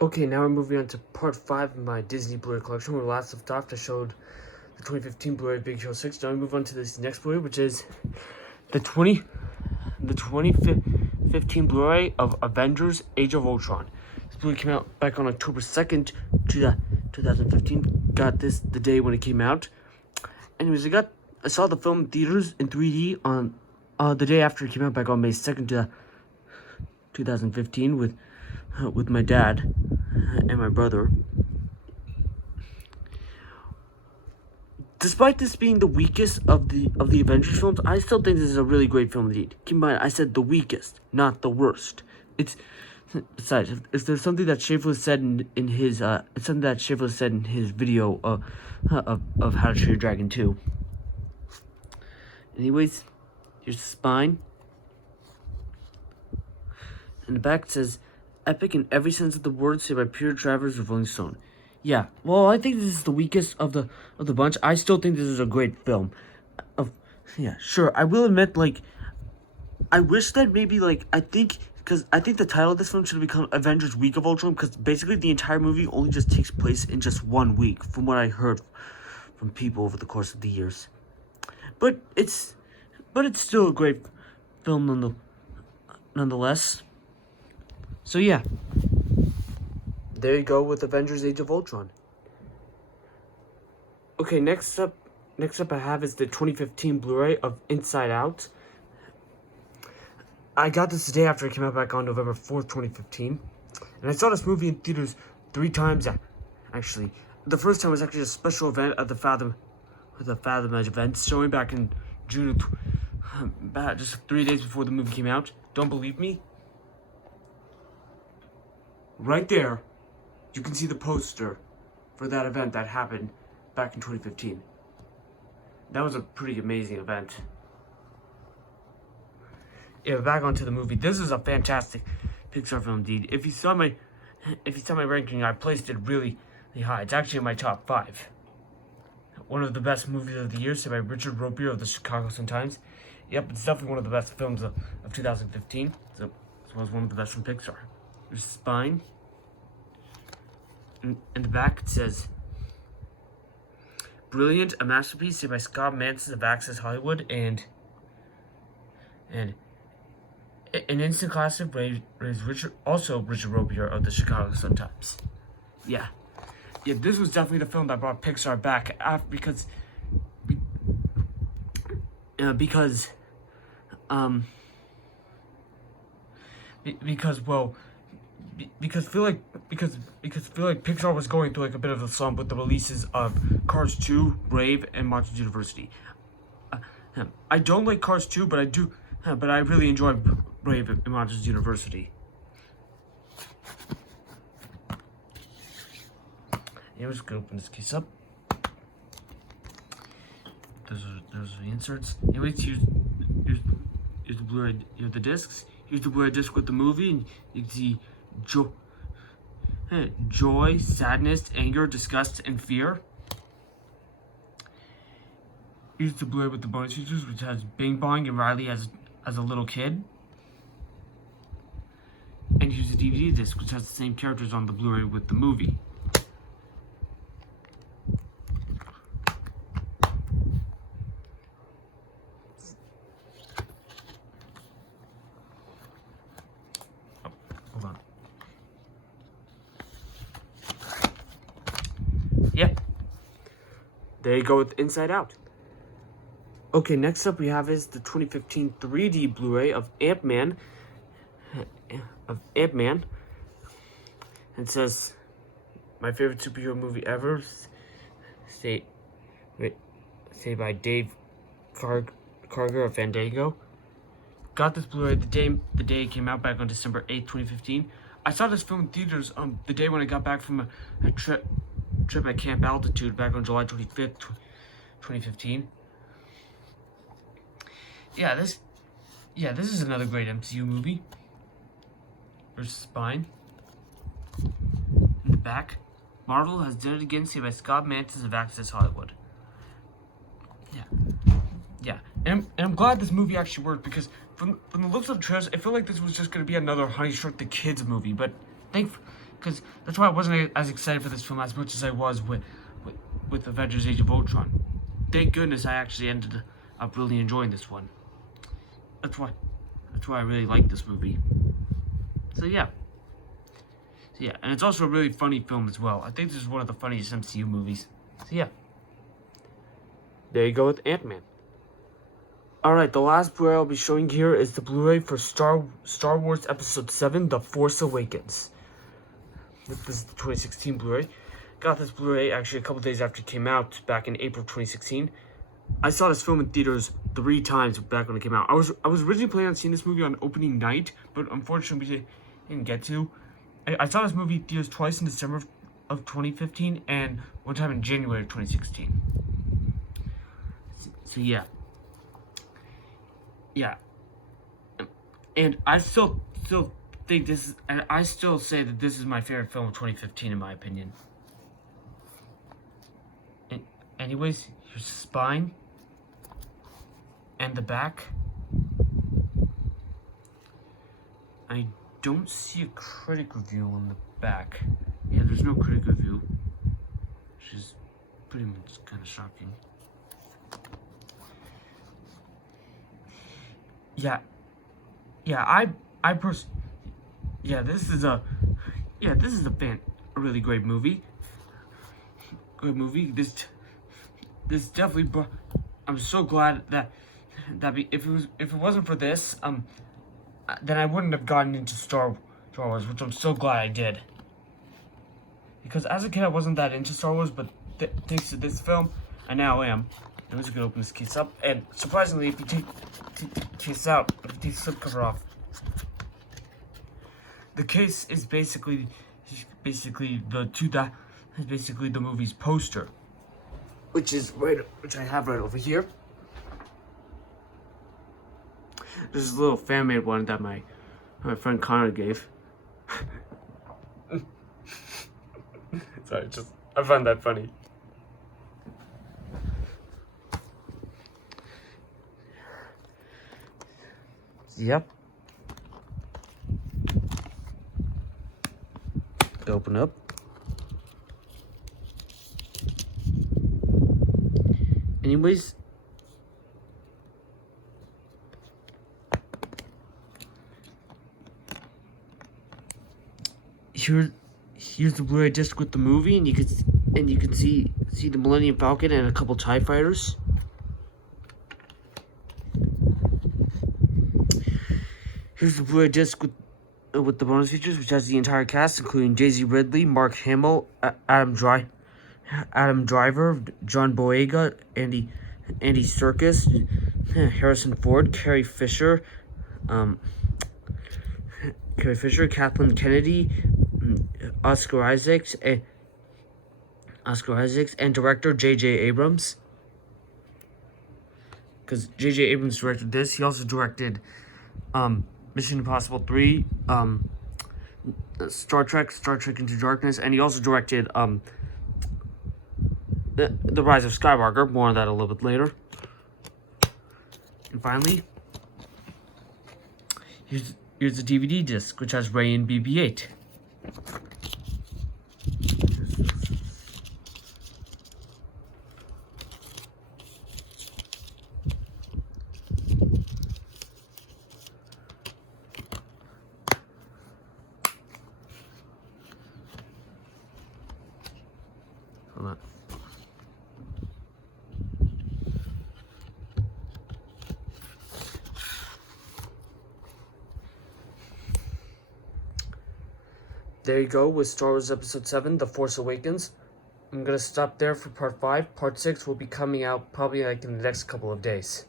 Okay, now we're moving on to part 5 of my Disney Blu-ray collection, where last left off I showed the 2015 Blu-ray Big Hero 6. Now we move on to this next Blu-ray, which is the 2015 Blu-ray of Avengers Age of Ultron. This Blu-ray came out back on October 2nd, 2015. Got this the day when it came out. Anyways, I saw the film in theaters in 3D on the day after it came out, back on May 2nd, 2015, with my dad and my brother. Despite this being the weakest of the Avengers films, I still think this is a really great film indeed. Keep in mind, I said the weakest, not the worst. Besides, if there's something that Schaefer said in his video of How to Train Your Dragon 2. Anyways, here's the spine. In the back it says, "Epic in every sense of the word, say by Peter Travers of Rolling Stone." Yeah, well, I think this is the weakest of the bunch. I still think this is a great film. Yeah, sure. I will admit, I wish that maybe, because I think the title of this film should have become Avengers Week of Ultron, because basically the entire movie only just takes place in just 1 week, from what I heard from people over the course of the years. But it's still a great film nonetheless. So yeah, there you go with Avengers Age of Ultron. Okay, next up I have is the 2015 Blu-ray of Inside Out. I got this the day after it came out, back on November 4th, 2015. And I saw this movie in theaters 3 times, actually. The first time was actually a special event at the Fathom Edge event, showing back in June of just 3 days before the movie came out. Don't believe me? Right there, you can see the poster for that event that happened back in 2015. That was a pretty amazing event. Yeah, back onto the movie. This is a fantastic Pixar film indeed. If you saw my ranking, I placed it really high. It's actually in my top 5. One of the best movies of the year, said by Richard Ropier of the Chicago Sun-Times. Yep, it's definitely one of the best films of 2015. So, as well as one of the best from Pixar. There's the spine. In the back it says, "Brilliant, a masterpiece," said by Scott Manson of Access Hollywood, and an instant classic, raised Richard Ropier of the Chicago Sun-Times. Yeah, this was definitely the film that brought Pixar back because feel like Pixar was going through a bit of a slump with the releases of Cars 2, Brave, and Monsters University. I don't like Cars 2, but I really enjoy Brave and Monsters University. Yeah, we're just gonna open this case up. There's the inserts. Anyways, here's the Blu-ray. Here's the discs. Here's the Blu-ray disc with the movie, and you can see joy, sadness, anger, disgust, and fear. Here's the Blu-ray with the bonus features, which has Bing Bong and Riley as a little kid. And here's the DVD disc, which has the same characters on the Blu-ray with the movie. Hold on. Yeah. There you go with Inside Out. Okay, next up we have is the 2015 3D Blu-ray of Ant-Man. It says, "My favorite superhero movie ever," say by Dave Karger of Fandango. Got this Blu-ray the day it came out, back on December 8th, 2015. I saw this film in theaters the day when I got back from a trip at Camp Altitude, back on July 25th, 2015. Yeah, this is another great MCU movie. There's the spine. In the back, "Marvel has done it again," said by Scott Manson of Access Hollywood. Yeah, and I'm glad this movie actually worked, because from the looks of the trailers, I feel like this was just going to be another Honey Shrunk the Kids movie, but because that's why I wasn't as excited for this film as much as I was with Avengers: Age of Ultron. Thank goodness I actually ended up really enjoying this one. That's why I really like this movie. So yeah, and it's also a really funny film as well. I think this is one of the funniest MCU movies. So yeah, there you go with Ant-Man. Alright, the last Blu-ray I'll be showing here is the Blu-ray for Star Wars Episode 7, The Force Awakens. This is the 2016 Blu-ray. Got this Blu-ray actually a couple days after it came out, back in April 2016. I saw this film in theaters 3 times back when it came out. I was originally planning on seeing this movie on opening night, but unfortunately we didn't get to. I saw this movie in theaters twice in December of 2015 and one time in January of 2016. So yeah. Yeah, and I still think this is, and I still say that this is my favorite film of 2015 in my opinion. And anyways, here's the spine and the back. I don't see a critic review on the back. Yeah, there's no critic review, which is pretty much kind of shocking. Yeah, this is a really great movie. This definitely I'm so glad that if it wasn't for this, then I wouldn't have gotten into Star Wars, which I'm so glad I did. Because as a kid, I wasn't that into Star Wars, but thanks to this film, I now am. I'm just gonna open this case up, and surprisingly, if you take the case out, if you take the slipcover off, the case is basically the movie's poster, which I have right over here. This is a little fan-made one that my friend Connor gave. Sorry, I find that funny. Yep. Open up. Anyways, here's the Blu-ray disc with the movie, and you can see the Millennium Falcon and a couple TIE fighters. Here's the Blu-ray disc with the bonus features, which has the entire cast, including Daisy Ridley, Mark Hamill, Adam Driver, John Boyega, Andy Serkis, Harrison Ford, Carrie Fisher, Kathleen Kennedy, Oscar Isaacs, and director J.J. Abrams. Because J.J. Abrams directed this. He also directed Mission Impossible 3, Star Trek Into Darkness, and he also directed the Rise of Skywalker. More on that a little bit later. And finally, here's the DVD disc, which has Rey and BB-8. Hold on. There you go with Star Wars Episode 7, The Force Awakens. I'm going to stop there for Part 5. Part 6 will be coming out probably like in the next couple of days.